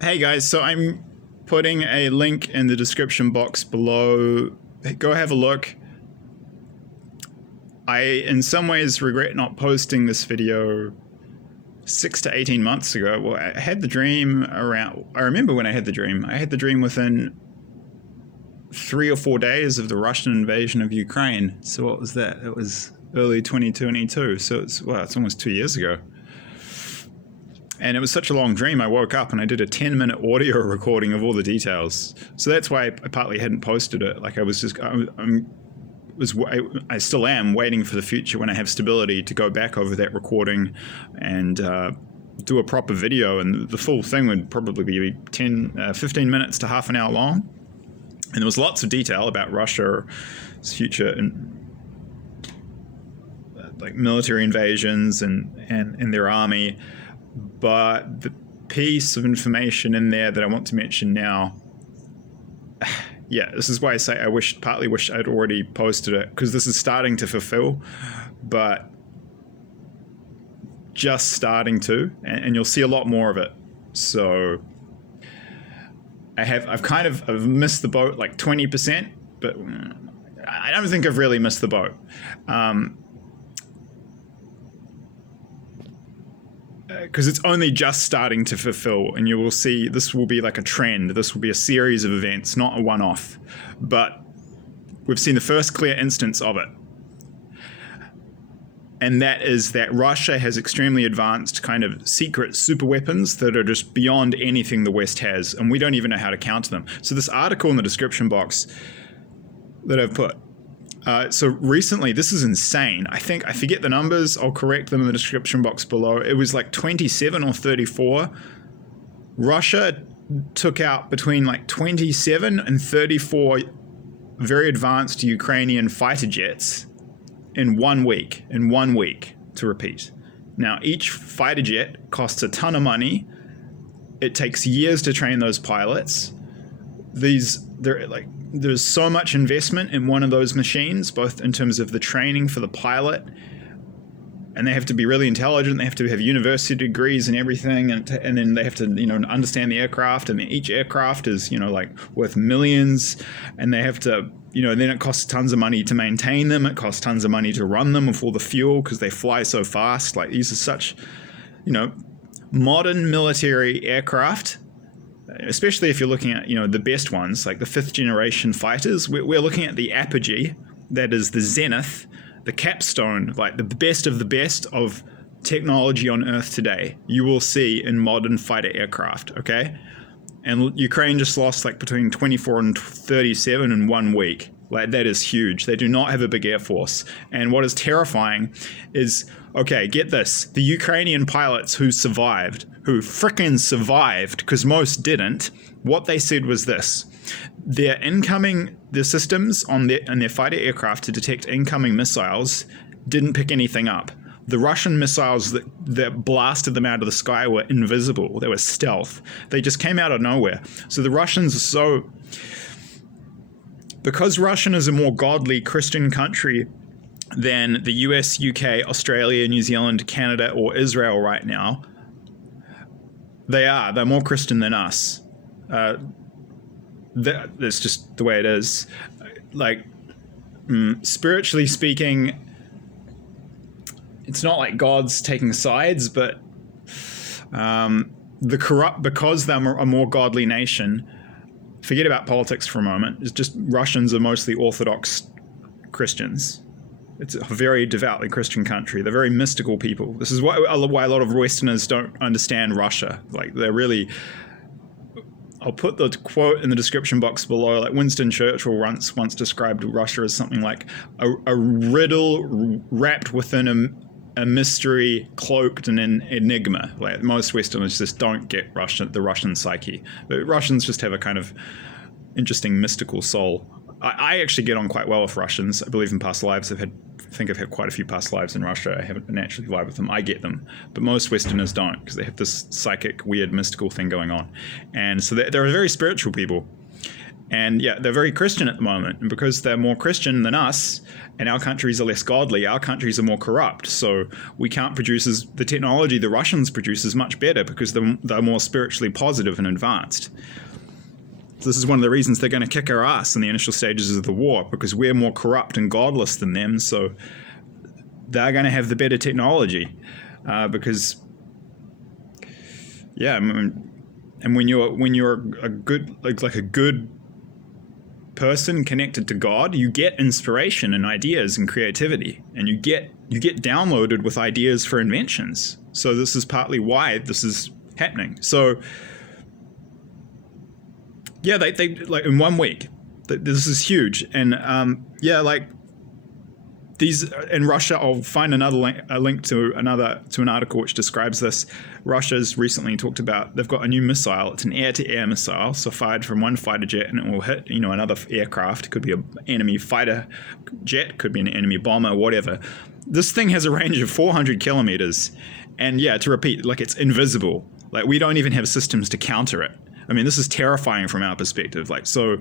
Hey guys, so I'm putting a link in the description box below. Go have a look. I, in some ways, regret not posting this video 6 to 18 months ago. Well, I had the dream around. I remember when I had the dream. I had the dream within 3 or 4 days of the Russian invasion of Ukraine. So what was that? It was early 2022. So it's almost 2 years ago. And it was such a long dream, I woke up and I did a 10-minute audio recording of all the details. So that's why I partly hadn't posted it. Like I still am waiting for the future when I have stability to go back over that recording and do a proper video. And the full thing would probably be 15 minutes to half an hour long. And there was lots of detail about Russia's future and like military invasions and their army. But the piece of information in there that I want to mention now, yeah, this is why I say I partly wish I'd already posted it, because this is starting to fulfill, but just starting to, and you'll see a lot more of it. So I've missed the boat like 20%, but I don't think I've really missed the boat. Because it's only just starting to fulfill, and you will see this will be like a trend. This will be a series of events, not a one-off. But we've seen the first clear instance of it. And that is that Russia has extremely advanced kind of secret super weapons that are just beyond anything the West has, and we don't even know how to counter them. So this article in the description box that I've put, so recently, this is insane. I forget the numbers. I'll correct them in the description box below. It was like 27 or 34. Russia took out between like 27 and 34 very advanced Ukrainian fighter jets in 1 week. In 1 week, to repeat. Now, each fighter jet costs a ton of money. It takes years to train those pilots. There's so much investment in one of those machines, both in terms of the training for the pilot, and they have to be really intelligent. They have to have university degrees and everything, and then they have to understand the aircraft. And each aircraft is like worth millions, and they have to then it costs tons of money to maintain them. It costs tons of money to run them with all the fuel because they fly so fast. Like these are such modern military aircraft. Especially if you're looking at the best ones, like the 5th generation fighters. We're looking at the apogee, that is the zenith, the capstone, like the best of the best of technology on Earth today. You will see in modern fighter aircraft, okay? And Ukraine just lost like between 24 and 37 in 1 week. Like that is huge. They do not have a big air force. And what is terrifying is, okay, get this, the Ukrainian pilots who frickin' survived, because most didn't, what they said was this: their systems on their fighter aircraft to detect incoming missiles didn't pick anything up. The Russian missiles that blasted them out of the sky were invisible. They were stealth. They just came out of nowhere. So the Russians are so... Because Russia is a more godly Christian country than the US, UK, Australia, New Zealand, Canada, or Israel right now, they're more Christian than us. That's just the way it is. Like, spiritually speaking, it's not like God's taking sides, but because they're a more godly nation, forget about politics for a moment. It's just Russians are mostly Orthodox Christians. It's a very devoutly Christian country. They're very mystical people. This is why a lot of Westerners don't understand Russia. Like they're really... I'll put the quote in the description box below. Like Winston Churchill once described Russia as something like a riddle wrapped within a mystery cloaked in an enigma. Like most Westerners just don't get the Russian psyche. But Russians just have a kind of interesting mystical soul. I actually get on quite well with Russians. I believe in past lives. I think I've had quite a few past lives in Russia. I haven't naturally vibed with them. I get them. But most Westerners don't, because they have this psychic, weird, mystical thing going on. And so they're very spiritual people. And yeah, they're very Christian at the moment. And because they're more Christian than us, and our countries are less godly, our countries are more corrupt. So we can't produce the technology the Russians produce is much better because they're more spiritually positive and advanced. So this is one of the reasons they're going to kick our ass in the initial stages of the war, because we're more corrupt and godless than them. So they're going to have the better technology, because yeah, I mean, and when you're a good like a good person connected to God, you get inspiration and ideas and creativity, and you get downloaded with ideas for inventions. So this is partly why this is happening. So yeah, they like in 1 week, this is huge. And yeah, like these in Russia, I'll find a link to an article which describes this. Russia's recently talked about they've got a new missile. It's an air-to-air missile, so fired from one fighter jet, and it will hit another aircraft. Could be an enemy fighter jet, could be an enemy bomber, whatever. This thing has a range of 400 kilometers, and yeah, to repeat, like it's invisible. Like we don't even have systems to counter it. I mean, this is terrifying from our perspective. Like so.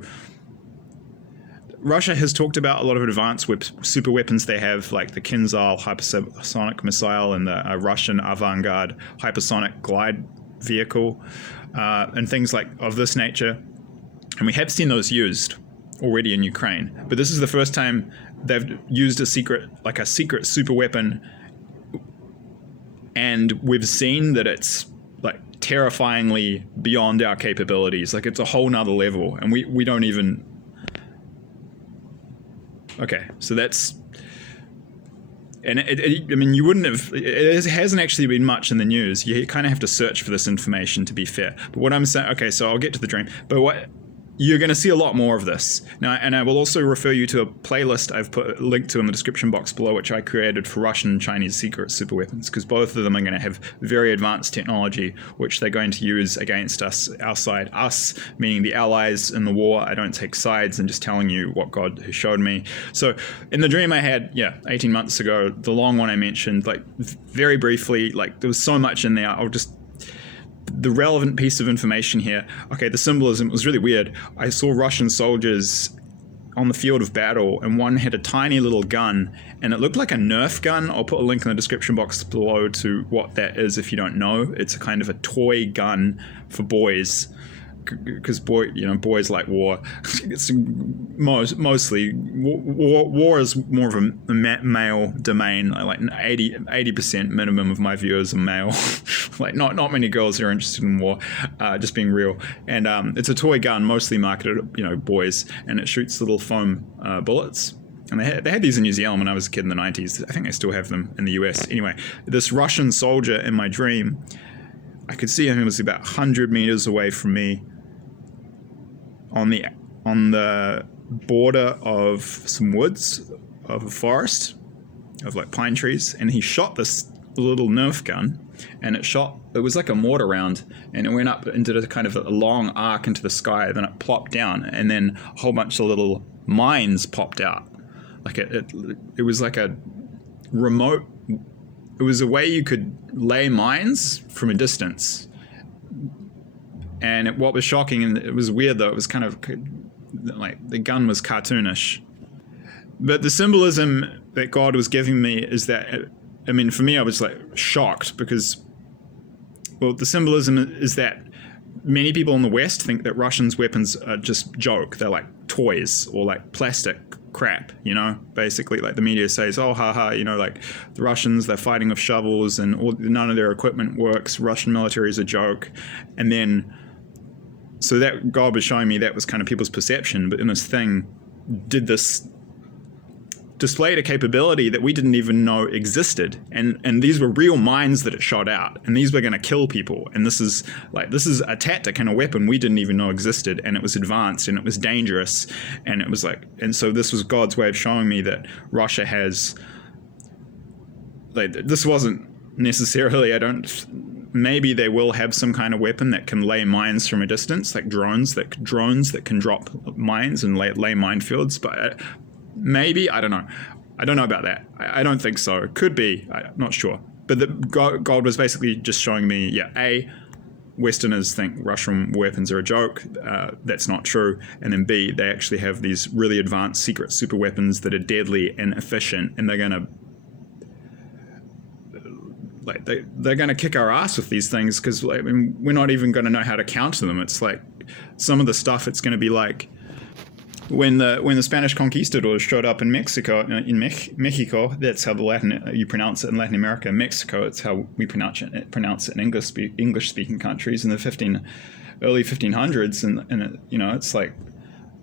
Russia has talked about a lot of advanced super weapons they have, like the Kinzhal hypersonic missile and the Russian avant-garde hypersonic glide vehicle, and things like of this nature. And we have seen those used already in Ukraine. But this is the first time they've used a secret super weapon, and we've seen that it's like terrifyingly beyond our capabilities. Like it's a whole nother level, and we don't even. Okay, so that's, and I mean, you wouldn't have, it hasn't actually been much in the news. You kind of have to search for this information, to be fair. But what I'm saying, okay, so I'll get to the dream. But what you're going to see a lot more of this now, and I will also refer you to a playlist I've put a link to in the description box below, which I created for Russian and Chinese secret super weapons, because both of them are going to have very advanced technology, which they're going to use against us, our side, us meaning the allies in the war. I don't take sides. I'm just telling you what God has showed me. So in the dream I had, 18 months ago, the long one I mentioned, like very briefly, like there was so much in there. The relevant piece of information here. Okay, the symbolism was really weird. I saw Russian soldiers on the field of battle, and one had a tiny little gun, and it looked like a Nerf gun. I'll put a link in the description box below to what that is if you don't know. It's a kind of a toy gun for boys, because boys like war. It's mostly war is more of a male domain. Like 80% minimum of my viewers are male. Like not many girls are interested in war. Just being real. And it's a toy gun, mostly marketed at boys, and it shoots little foam bullets. And they had these in New Zealand when I was a kid in the 90s. I think they still have them in the US. Anyway, this Russian soldier in my dream, I could see him. He was about 100 meters away from me, on the border of some woods, of a forest, of like pine trees, and he shot this little Nerf gun, and it was like a mortar round, and it went up into kind of a long arc into the sky, then it plopped down, and then a whole bunch of little mines popped out. Like it was like a remote, it was a way you could lay mines from a distance. And what was shocking, and it was weird though, it was kind of like the gun was cartoonish. But the symbolism that God was giving me is that, I mean, for me, I was like shocked because, well, the symbolism is that many people in the West think that Russians' weapons are just joke. They're like toys or like plastic crap, basically. Like the media says, oh, haha, like the Russians, they're fighting with shovels and none of their equipment works. Russian military is a joke. And then, so that God was showing me that was kind of people's perception, but in this thing displayed a capability that we didn't even know existed, and these were real mines that it shot out, and these were going to kill people, and this is a tactic and a weapon we didn't even know existed, and it was advanced and it was dangerous, and it was and so this was God's way of showing me that Russia has, this wasn't necessarily, maybe they will have some kind of weapon that can lay mines from a distance, like drones that can drop mines and lay minefields, but maybe, I don't know. I don't know about that. I don't think so. It could be. I'm not sure. But God was basically just showing me, Westerners think Russian weapons are a joke. That's not true. And then B, they actually have these really advanced secret super weapons that are deadly and efficient, and they're gonna they're gonna kick our ass with these things, because I mean, we're not even gonna know how to counter them. It's like some of the stuff. It's gonna be like when the Spanish conquistadors showed up in Mexico, Mexico, that's how you pronounce it in Latin America. Mexico, it's how we pronounce it in English speaking countries in the early 1500s, and it's like,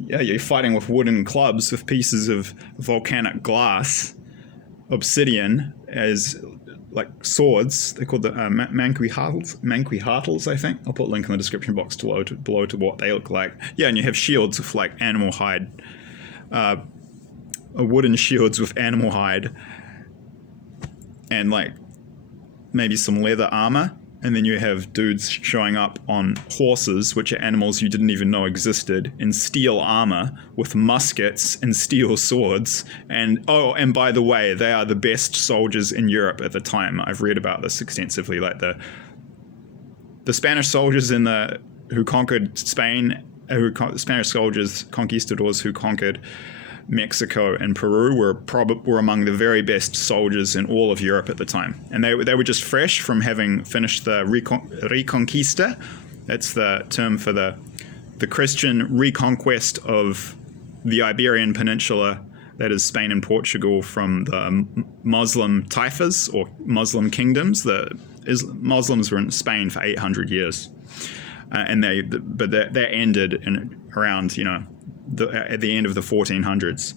yeah, you're fighting with wooden clubs with pieces of volcanic glass, obsidian, as like swords. They're called the manquihatls, I think. I'll put a link in the description box below to what they look like. Yeah, and you have shields with like animal hide, wooden shields with animal hide, and like maybe some leather armor. And then you have dudes showing up on horses, which are animals you didn't even know existed, in steel armor with muskets and steel swords. And by the way, they are the best soldiers in Europe at the time. I've read about this extensively. Like the Spanish soldiers who conquered Spain, Spanish soldiers, conquistadors who conquered Mexico and Peru were among the very best soldiers in all of Europe at the time, and they were just fresh from having finished the Reconquista. That's the term for the Christian reconquest of the Iberian Peninsula, that is Spain and Portugal, from the Muslim taifas or Muslim kingdoms. The Muslims were in Spain for 800 years, and that ended around at the end of the 1400s.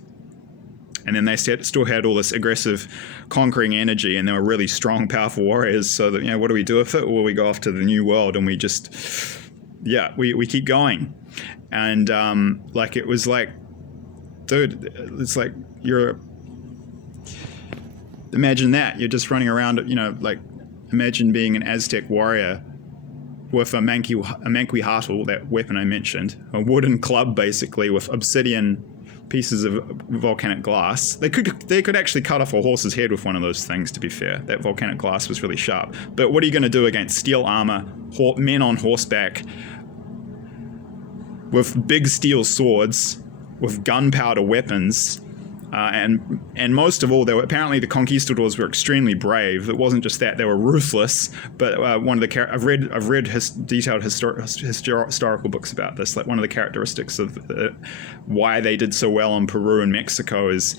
And then they still had all this aggressive conquering energy, and they were really strong, powerful warriors. So that, what do we do with it? Well, we go off to the New World, and we just, we keep going. And it was like, dude, it's like imagine that. You're just running around, imagine being an Aztec warrior with a manquihatl, that weapon I mentioned, a wooden club basically with obsidian pieces of volcanic glass. They could actually cut off a horse's head with one of those things, to be fair. That volcanic glass was really sharp. But what are you going to do against steel armor, men on horseback, with big steel swords, with gunpowder weapons? And most of all, apparently the conquistadors were extremely brave. It wasn't just that they were ruthless, but one of the I've read detailed historical books about this. Like, one of the characteristics of why they did so well in Peru and Mexico is,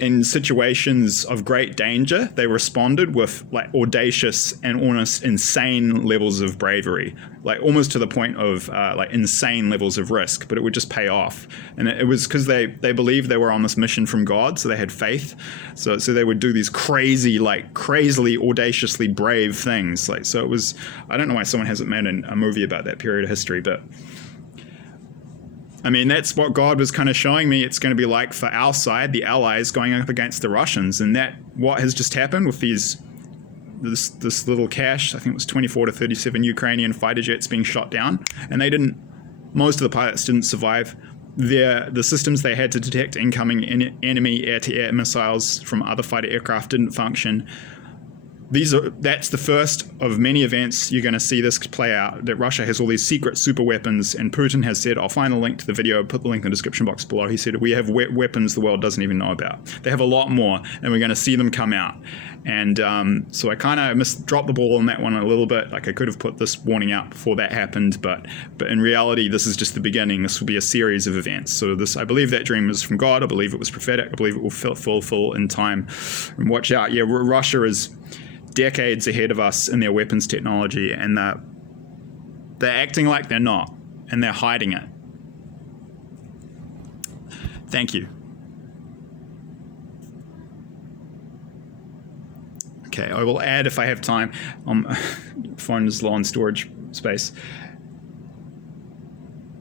in situations of great danger, they responded with like audacious and almost insane levels of bravery, like almost to the point of insane levels of risk, but it would just pay off. And it was because they believed they were on this mission from God, so they had faith. So they would do these crazily audaciously brave things. So it was, I don't know why someone hasn't made a movie about that period of history, but I mean, that's what God was kind of showing me it's going to be like for our side, the Allies, going up against the Russians. And that what has just happened with this little cache, I think it was 24 to 37 Ukrainian fighter jets being shot down. And most of the pilots didn't survive. The systems they had to detect incoming enemy air-to-air missiles from other fighter aircraft didn't function. That's the first of many events you're going to see this play out, that Russia has all these secret super weapons, and Putin has said, I'll find a link to the video, put the link in the description box below. He said, we have weapons the world doesn't even know about. They have a lot more, and we're going to see them come out. And so I kind of dropped the ball on that one a little bit. Like, I could have put this warning out before that happened, but in reality, this is just the beginning. This will be a series of events. So I believe that dream was from God. I believe it was prophetic. I believe it will fulfill in time. And watch out. Yeah, Russia is decades ahead of us in their weapons technology, and they're acting like they're not, and they're hiding it. Thank you. Okay, I will add if I have time. Phone is low on storage space.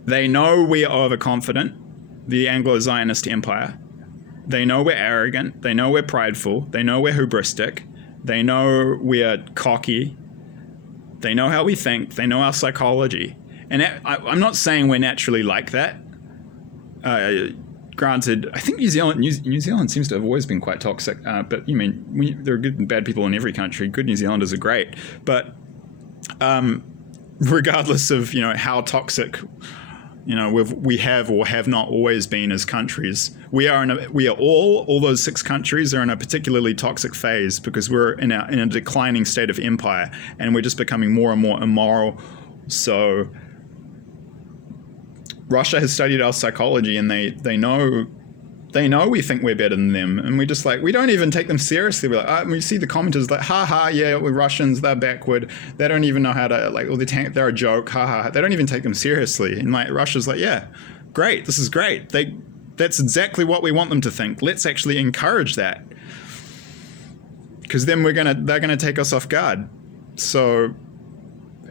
They know we are overconfident, the Anglo-Zionist Empire. They know we're arrogant. They know we're prideful. They know we're hubristic. They know we are cocky. They know how we think. They know our psychology. And I'm not saying we're naturally like that. Granted, I think New Zealand seems to have always been quite toxic. But there are good and bad people in every country. Good New Zealanders are great. But regardless of how toxic we have or have not always been as countries. We are all those 6 countries are in a particularly toxic phase because we're in a declining state of empire, and we're just becoming more and more immoral. So Russia has studied our psychology, and they know we think we're better than them, and we just we don't even take them seriously. We're like, we see the commenters like, ha ha, yeah, we're Russians, they're backward, they don't even know how to or they're a joke, ha ha. They don't even take them seriously, and Russia's like, yeah, great, this is great. That's exactly what we want them to think. Let's actually encourage that, because then they're gonna take us off guard. So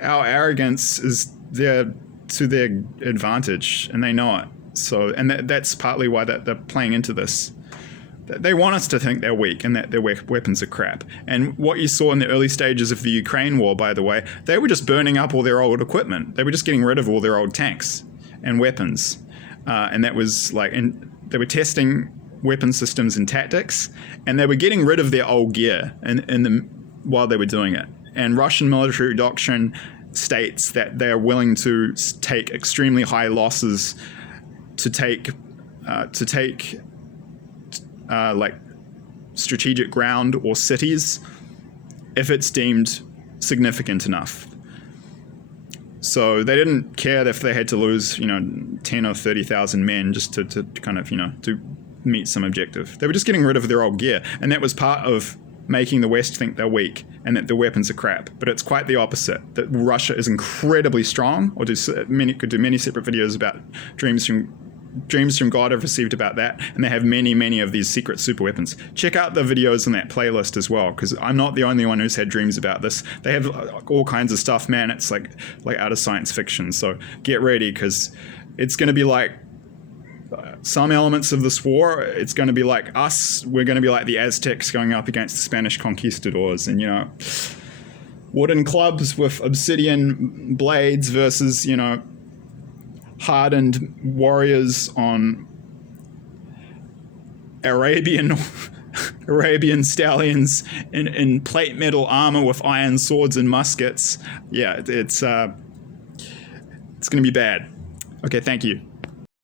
our arrogance is there to their advantage, and they know it. So, and that's partly why they're playing into this. They want us to think they're weak and that their weapons are crap. And what you saw in the early stages of the Ukraine war, by the way, they were just burning up all their old equipment. They were just getting rid of all their old tanks and weapons. And that was and they were testing weapon systems and tactics, and they were getting rid of their old gear while they were doing it. And Russian military doctrine states that they are willing to take extremely high losses to take strategic ground or cities if it's deemed significant enough. So they didn't care if they had to lose 10 or 30,000 men just to kind of to meet some objective. They were just getting rid of their old gear, and that was part of making the West think they're weak and that the weapons are crap. But it's quite the opposite, that Russia is incredibly strong. Could do many separate videos about dreams from God I've received about that, and they have many of these secret super weapons. Check out the videos in that playlist as well, because I'm not the only one who's had dreams about this. They have all kinds of stuff, man. It's like out of science fiction. So get ready, because it's going to be like some elements of this war. It's going to be like us. We're going to be like the Aztecs going up against the Spanish conquistadors, and wooden clubs with obsidian blades versus hardened warriors on Arabian stallions in plate metal armor with iron swords and muskets. Yeah, it's going to be bad. Okay, thank you.